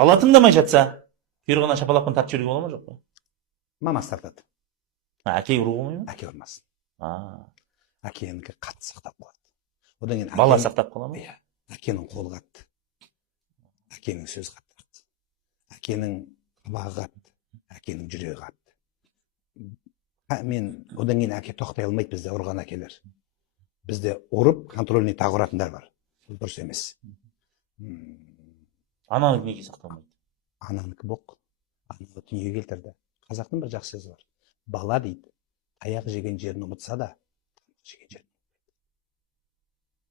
Бала тыңдамай жатса, құйрығына шапалақпен тартып жіберуге бола ма жоқ па? Мамасы тартады. Әке ұруға болмай ма? Әке ұрмасын. А, Әкенікі қатты сақтап қалады. Одан кейін бала сақтап қала ма? Иә, әкенің қолы қатты. Әкенің сөзі қатты. Әкенің қабағы қатты. Әкенің жүрегі қатты. Мен одан кейін әке тоқтай алмайды бізде ұрған әкелер. Бізде ұрып контрольный тағы ұратындар бар. Бұл дұрыс емес. Ананың неге сақталмайды? Ананікі боқ. Ананы дүниеге келтірді. Қазақтың бір жақсы сөзі бар. Бала дейді, таяқ жеген жерін ұмытса да, жеген жерін.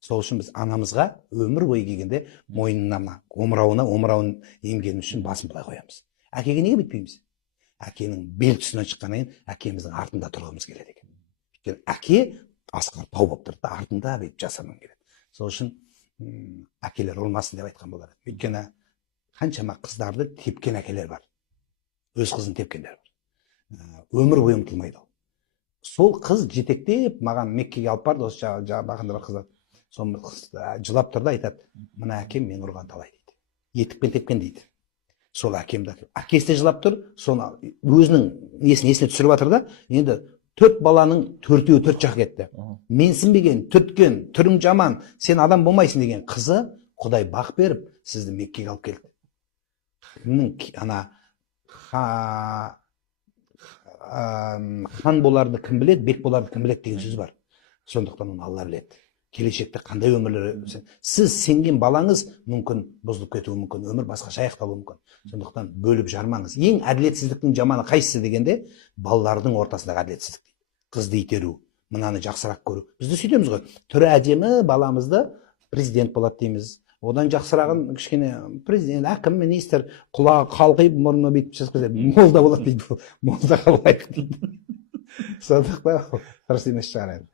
Сол үшін біз анамызға өмір бойы келгенде мойнына, омырауын емгеніміз үшін басын былай қоямыз. Әкеге неге бүйтпейміз? Әкенің бел тұсынан шыққаннан кейін әкеміздің артында тұрғымыз келеді екен. Өйткені әке асқар тау болып тұрды да, артында бүйтіп жасамам келеді. Сол үшін әкелер ұрмасын деп айтқан болар. Өйткені қаншама қыздарды тепкен әкелер бар. Өз қызын тепкендер бар. Өмір бойы ұмытылмайды ол. Сол қыз жетектеп маған Меккеге алып барды, осы бағында бір қыздар. Сол жылап тұрды, айтады, мына әкем мен ұрған талай дейді. Етікпен тепкен дейді. Сол әкемді әкесі де жылап тұр, соны өзінің есіне түсіріп жатыр да, енді 4 баланың 4-еуі 4 жақ кетті. Менсінбеген, түткен, түрің жаман, сен адам болмайсың деген қызы Құдай бақ беріп, сізді Меккеге алып келді. Ана хан боларды кім біледі, бек боларды кім біледі деген сөз бар. Сондықтан оны Алла біледі. Келешекте қандай өмірлер, сіз сенген балаңыз мүмкін бұзылып кетуі мүмкін, өмір басқаша аяқталуы мүмкін. Сондықтан бөліп жармаңыз. Ең әділетсіздіктің жаманы қайсысы дегенде, балалардың ортасындағы әділетсіздік дейді. Қызды итеру, мынаны жақсырақ көру. Бізді сөйтеміз ғой. Түрі әдемі баламызды президент болады дейміз. Одан жақсырағын кішкене президент, әкім, министр, құлағы қалқиып, мұрны бүйтіп жасқызады, молда болады дейді. Молда қалайық дейді. Сондықтан дұрыс емес шығар енді.